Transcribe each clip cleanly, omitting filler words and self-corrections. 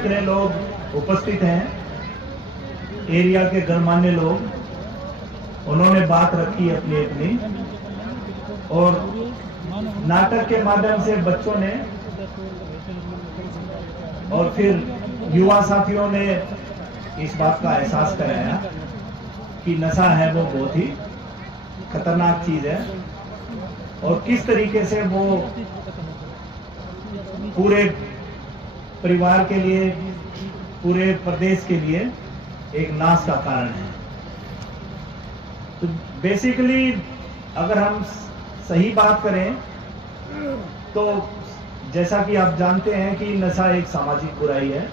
जितने लोग उपस्थित हैं एरिया के गणमान्य लोग, उन्होंने बात रखी अपनी अपनी, और नाटक के माध्यम से बच्चों ने और फिर युवा साथियों ने इस बात का एहसास कराया कि नशा है वो बहुत ही खतरनाक चीज है और किस तरीके से वो पूरे परिवार के लिए, पूरे प्रदेश के लिए एक नाश का कारण है। तो बेसिकली अगर हम सही बात करें तो जैसा कि आप जानते हैं कि नशा एक सामाजिक बुराई है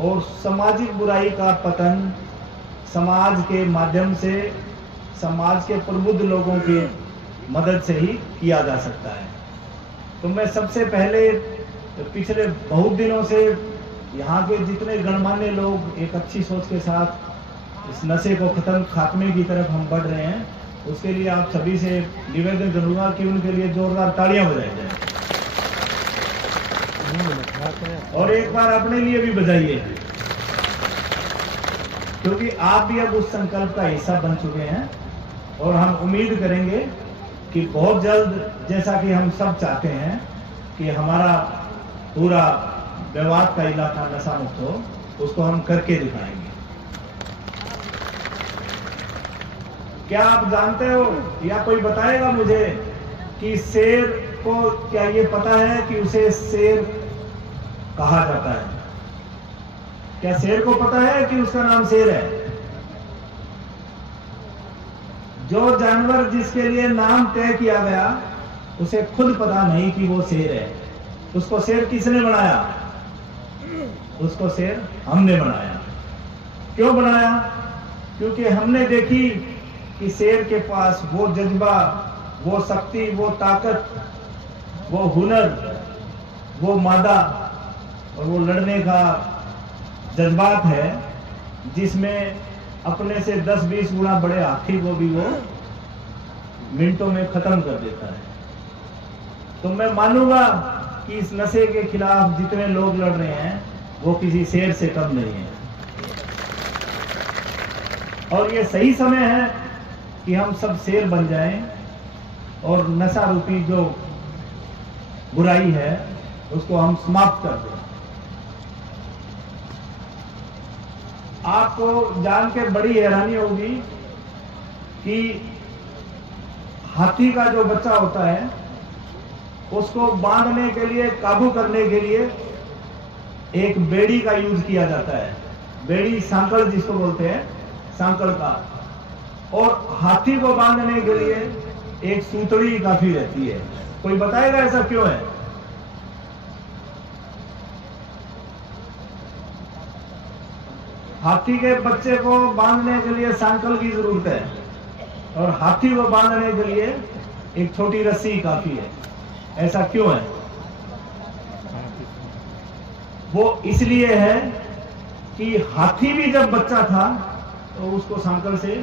और सामाजिक बुराई का पतन समाज के माध्यम से, समाज के प्रबुद्ध लोगों की मदद से ही किया जा सकता है। तो मैं सबसे पहले पिछले बहुत दिनों से यहाँ के जितने गणमान्य लोग एक अच्छी सोच के साथ इस नशे को खात्मे की तरफ हम बढ़ रहे हैं, उसके लिए आप सभी से निवेदन करूंगा कि उनके लिए जोरदार तालियां बजाई जाए और एक बार अपने लिए भी बजाइए, क्योंकि आप भी अब उस संकल्प का हिस्सा बन चुके हैं और हम उम्मीद करेंगे कि बहुत जल्द, जैसा कि हम सब चाहते हैं कि हमारा पूरा मेवात का इलाका नशा मुक्त हो, उसको हम करके दिखाएंगे। क्या आप जानते हो या कोई बताएगा मुझे कि शेर को, क्या ये पता है कि उसे शेर कहा जाता है? क्या शेर को पता है कि उसका नाम शेर है? जो जानवर जिसके लिए नाम तय किया गया उसे खुद पता नहीं कि वो शेर है, उसको शेर किसने बनाया? उसको शेर हमने बनाया। क्यों बनाया? क्योंकि हमने देखी कि शेर के पास वो जज्बा, वो शक्ति, वो ताकत, वो हुनर, वो मादा और वो लड़ने का जज्बात है, जिसमें अपने से 10-20 गुना बड़े हाथी को भी वो मिनटों में खत्म कर देता है। तो मैं मानूंगा कि इस नशे के खिलाफ जितने लोग लड़ रहे हैं वो किसी शेर से कम नहीं है और ये सही समय है कि हम सब शेर बन जाएं और नशा रूपी जो बुराई है उसको हम समाप्त कर दें। आपको जान के बड़ी हैरानी होगी कि हाथी का जो बच्चा होता है उसको बांधने के लिए, काबू करने के लिए एक बेड़ी का यूज किया जाता है। बेड़ी, सांकड़ जिसको बोलते हैं, सांकड़ का। और हाथी को बांधने के लिए एक सूतड़ी काफी रहती है। कोई बताएगा ऐसा क्यों है? हाथी के बच्चे को बांधने के लिए सांकल की जरूरत है और हाथी को बांधने के लिए एक छोटी रस्सी काफी है। ऐसा क्यों है? वो इसलिए है कि हाथी भी जब बच्चा था तो उसको सांकल से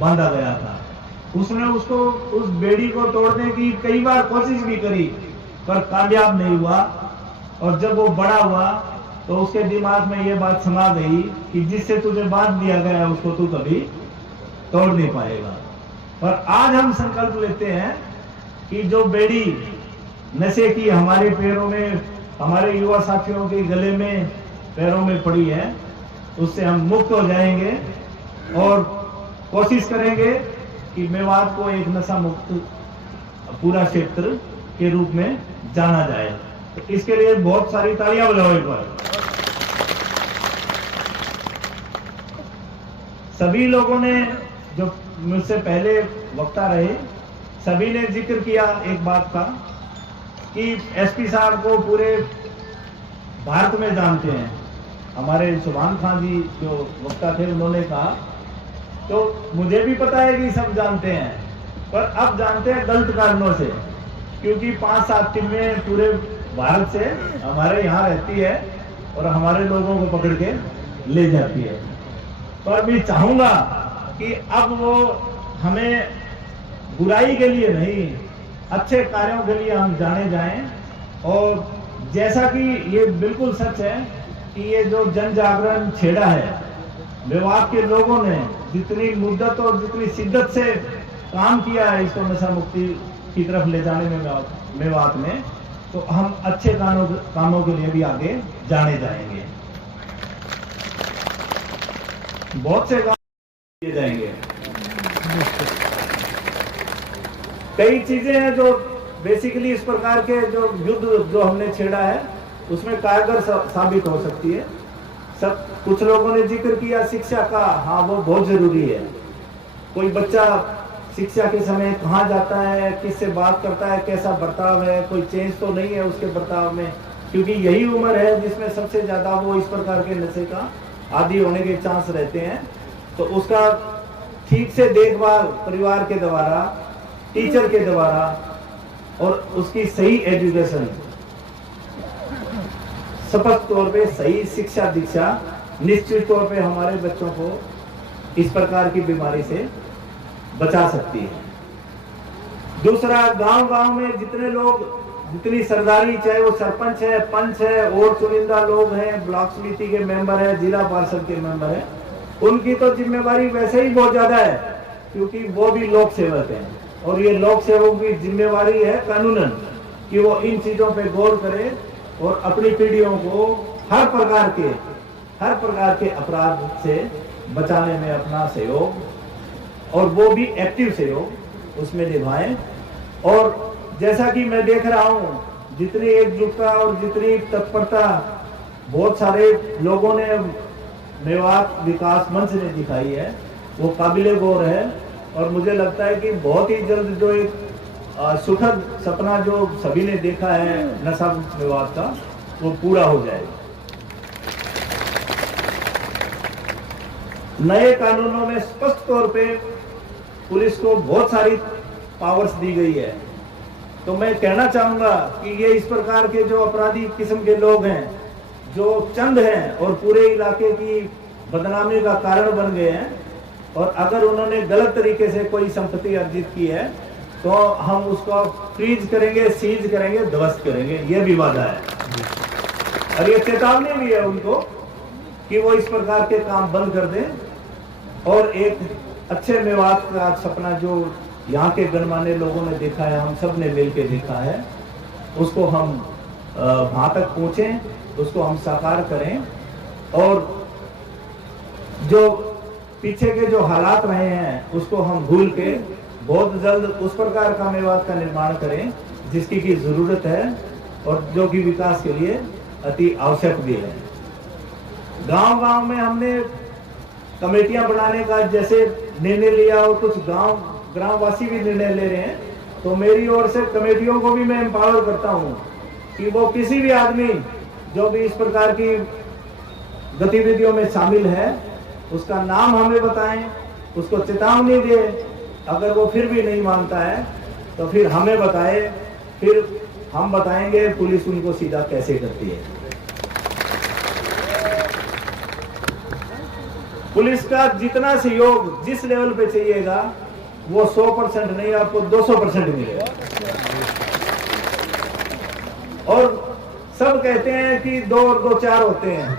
बांधा गया था। उसने उसको, उस बेड़ी को तोड़ने की कई बार कोशिश भी करी पर कामयाब नहीं हुआ और जब वो बड़ा हुआ तो उसके दिमाग में ये बात समा गई कि जिससे तुझे बांध दिया गया उसको तू कभी तोड़ नहीं पाएगा। पर आज हम संकल्प लेते हैं कि जो बेड़ी नशे की हमारे पैरों में, हमारे युवा साथियों के गले में, पैरों में पड़ी है, उससे हम मुक्त हो जाएंगे और कोशिश करेंगे कि मेवात को एक नशा मुक्त पूरा क्षेत्र के रूप में जाना जाए। तो इसके लिए बहुत सारी तालियां बजाओ एक बार। सभी लोगों ने, जो मुझसे पहले वक्ता रहे, सभी ने जिक्र किया एक बात का कि एसपी साहब को पूरे भारत में जानते हैं। हमारे सुभान खान जी जो वक्ता थे उन्होंने कहा, तो मुझे भी पता है कि सब जानते हैं, पर अब जानते हैं गलत कारणों से, क्योंकि 5-7 टीमें पूरे भारत से हमारे यहाँ रहती है और हमारे लोगों को पकड़ के ले जाती है। पर मैं चाहूंगा कि अब वो हमें बुराई के लिए नहीं, अच्छे कार्यों के लिए हम जाने जाएं और जैसा कि ये बिल्कुल सच है कि ये जो जन जागरण छेड़ा है, मेवात के लोगों ने जितनी मुद्दत और जितनी शिद्दत से काम किया है इसको नशा मुक्ति की तरफ ले जाने में मेवात में, तो हम अच्छे कामों के लिए भी आगे जाने जाएंगे। बहुत से काम किए जाएंगे। कई चीजें हैं जो बेसिकली इस प्रकार के जो युद्ध जो हमने छेड़ा है उसमें कारगर साबित हो सकती है। सब कुछ लोगों ने जिक्र किया शिक्षा का, हाँ वो बहुत जरूरी है। कोई बच्चा शिक्षा के समय कहाँ जाता है, किससे बात करता है, कैसा बर्ताव है, कोई चेंज तो नहीं है उसके बर्ताव में, क्योंकि यही उम्र है जिसमें सबसे ज्यादा वो इस प्रकार के नशे का आदी होने के चांस रहते हैं। तो उसका ठीक से देखभाल परिवार के द्वारा, टीचर के द्वारा और उसकी सही एजुकेशन, स्पष्ट तौर पे सही शिक्षा दीक्षा निश्चित तौर पे हमारे बच्चों को इस प्रकार की बीमारी से बचा सकती है। दूसरा, गांव-गांव में जितने लोग, जितनी सरदारी, चाहे वो सरपंच है, पंच है और चुनिंदा लोग हैं, ब्लॉक समिति के मेंबर है, जिला पार्षद के मेंबर है, उनकी तो जिम्मेवारी वैसे ही बहुत ज्यादा है क्योंकि वो भी लोक सेवक हैं और ये लोक सेवक की जिम्मेवारी है कानूनन कि वो इन चीजों पे गौर करे और अपनी पीढ़ियों को हर प्रकार के अपराध से बचाने में अपना सहयोग और वो भी एक्टिव सहयोग उसमें निभाएं। और जैसा कि मैं देख रहा हूं जितनी एकजुटता और जितनी तत्परता बहुत सारे लोगों ने मेवात विकास मंच ने दिखाई है वो काबिले गौर है और मुझे लगता है कि बहुत ही जल्द जो एक सुखद सपना जो सभी ने देखा है नशा मुक्त मेवात का वो पूरा हो जाएगा। नए कानूनों में स्पष्ट तौर पे पुलिस को बहुत सारी पावर्स दी गई है। तो मैं कहना चाहूंगा कि ये इस प्रकार के जो अपराधी किस्म के लोग हैं जो चंद हैं और पूरे इलाके की बदनामी का कारण बन गए हैं और अगर उन्होंने गलत तरीके से कोई संपत्ति अर्जित की है तो हम उसको फ्रीज करेंगे, सीज करेंगे, ध्वस्त करेंगे, ये भी वादा है। और ये चेतावनी भी है उनको कि वो इस प्रकार के काम बंद कर दें और एक अच्छे मेवात का सपना जो यहाँ के गणमान्य लोगों ने देखा है, हम सब ने मिलकर देखा है, उसको हम वहां तक पहुंचे, उसको हम साकार करें और जो पीछे के जो हालात रहे हैं उसको हम भूल के बहुत जल्द उस प्रकार का मेवात का निर्माण करें जिसकी की जरूरत है और जो कि विकास के लिए अति आवश्यक भी है। गांव-गांव में हमने कमेटियां बनाने का जैसे निर्णय लिया और कुछ ग्रामवासी भी निर्णय ले रहे हैं, तो मेरी ओर से कमेटियों को भी मैं एम्पावर करता हूं कि वो किसी भी आदमी जो भी इस प्रकार की गतिविधियों में शामिल है उसका नाम हमें बताएं, उसको चेतावनी दे, अगर वो फिर भी नहीं मानता है तो फिर हमें बताए, फिर हम बताएंगे पुलिस उनको सीधा कैसे करती है। पुलिस का जितना सहयोग जिस लेवल पे चाहिएगा वो 100% नहीं, आपको 200% मिलेगा। और सब कहते हैं कि 2 और 2 4 होते हैं,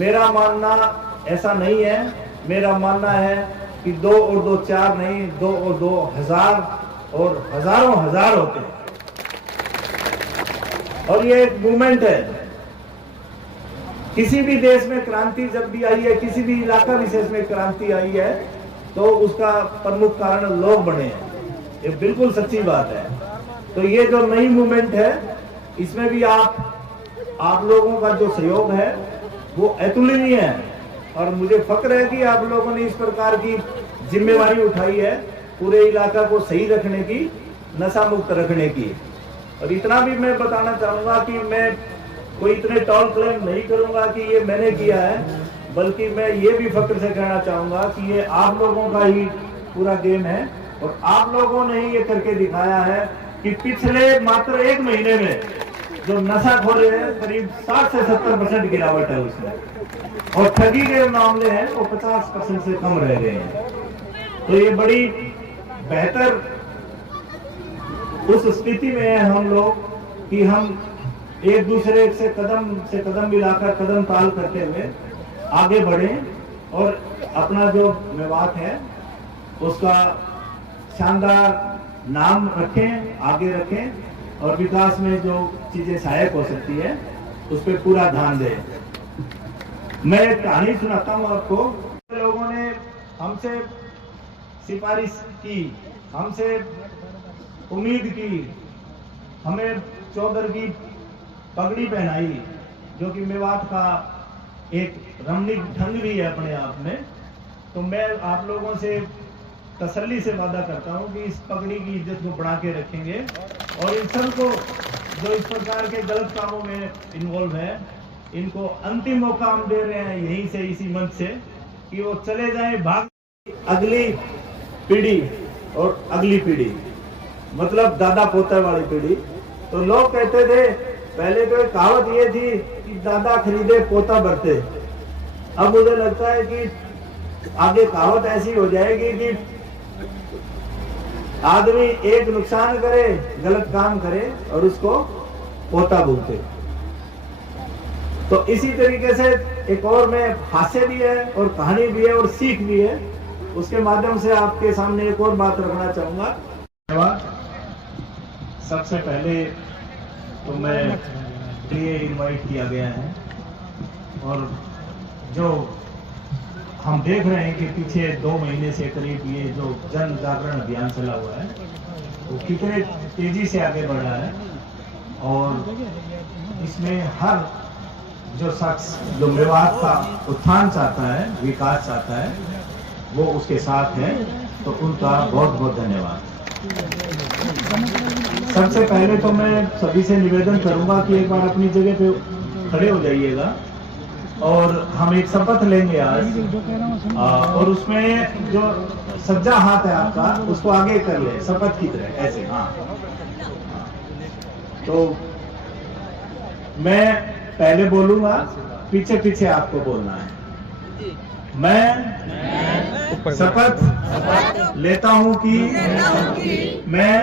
मेरा मानना ऐसा नहीं है। मेरा मानना है कि 2 और 2 4 नहीं, 2 और 2 1000 और हजारों हजार होते हैं। और ये एक मूवमेंट है। किसी भी देश में क्रांति जब भी आई है, किसी भी इलाका विशेष में क्रांति आई है, तो उसका प्रमुख कारण लोग बने हैं, ये बिल्कुल सच्ची बात है। तो ये जो नई मूवमेंट है इसमें भी आप लोगों का जो सहयोग है वो अतुलनीय है और मुझे फक्र है कि आप लोगों ने इस प्रकार की जिम्मेवारी उठाई है पूरे इलाका को सही रखने की, नशा मुक्त रखने की। और इतना भी मैं बताना चाहूंगा कि मैं कोई इतने टॉल क्लेम नहीं करूंगा कि ये मैंने किया है, बल्कि मैं ये भी फक्र से कहना चाहूंगा कि ये आप लोगों का ही पूरा गेम है और आप लोगों ने ही ये करके दिखाया है कि पिछले मात्र 1 महीने में जो नशाखोरी है करीब 60 से 70% गिरावट है उसमें और ठगी के मामले हैं वो 50% से कम रह गए हैं। तो ये बड़ी बेहतर उस स्थिति में है हम लोग कि हम एक दूसरे से कदम मिलाकर कदम ताल करते हुए आगे बढ़े और अपना जो मेवात है उसका शानदार नाम रखें, आगे रखें और विकास में जो चीजें सहायक हो सकती है उस पर पूरा ध्यान दें। मैं एक कहानी सुनाता हूँ आपको। लोगों ने हमसे सिफारिश की, हमसे उम्मीद की, हमें चौधर की पगड़ी पहनाई, जो कि मेवात का एक रमणीक ढंग भी है अपने आप में। तो मैं आप लोगों से तसल्ली से वादा करता हूं कि इस पगड़ी की इज्जत को बढ़ा के रखेंगे और इन सबको जो इस प्रकार के गलत कामों में इन्वॉल्व है, इनको अंतिम मौका हम दे रहे हैं यहीं से, इसी मंच से, कि वो चले जाएं, भाग। अगली पीढ़ी और अगली पीढ़ी मतलब दादा पोता वाली पीढ़ी। तो लोग कहते थे, पहले तो एक कहावत ये थी कि दादा खरीदे पोता बरते। अब मुझे लगता है कि आगे कहावत ऐसी हो जाएगी कि आदमी एक नुकसान करे, गलत काम करे और उसको पोता बोलते। तो इसी तरीके से एक और में हास्य भी है और कहानी भी है और सीख भी है, उसके माध्यम से आपके सामने एक और बात रखना चाहूंगा। सबसे पहले तो मैं लिए इनवाइट किया गया है और जो हम देख रहे हैं कि पीछे 2 महीने से करीब ये जो जन जागरण अभियान चला हुआ है वो कितने तेजी से आगे बढ़ा है और इसमें हर जो शख्स जो मेवात का उत्थान चाहता है, विकास चाहता है, वो उसके साथ है। तो उनका बहुत बहुत धन्यवाद। सबसे पहले तो मैं सभी से निवेदन करूंगा कि एक बार अपनी जगह पे खड़े हो जाइएगा और हम एक शपथ लेंगे आज। और उसमें जो सज्जा हाथ है आपका उसको आगे कर ले शपथ की तरह, ऐसे। हाँ, तो मैं पहले बोलूंगा, पीछे पीछे आपको बोलना है। मैं शपथ लेता हूं कि मैं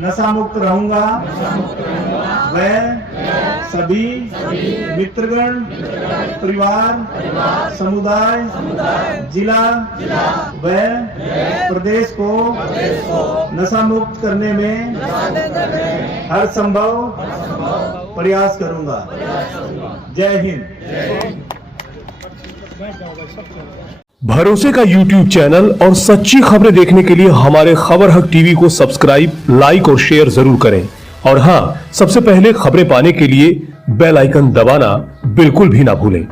नशा मुक्त रहूंगा। वह सभी मित्रगण, परिवार, समुदाय, जिला व प्रदेश को नशा मुक्त करने में हर संभव प्रयास करूंगा। जय हिंद। भरोसे का YouTube चैनल और सच्ची खबरें देखने के लिए हमारे खबर हक टीवी को सब्सक्राइब, लाइक और शेयर जरूर करें। और हां, सबसे पहले खबरें पाने के लिए बेल आइकन दबाना बिल्कुल भी ना भूलें।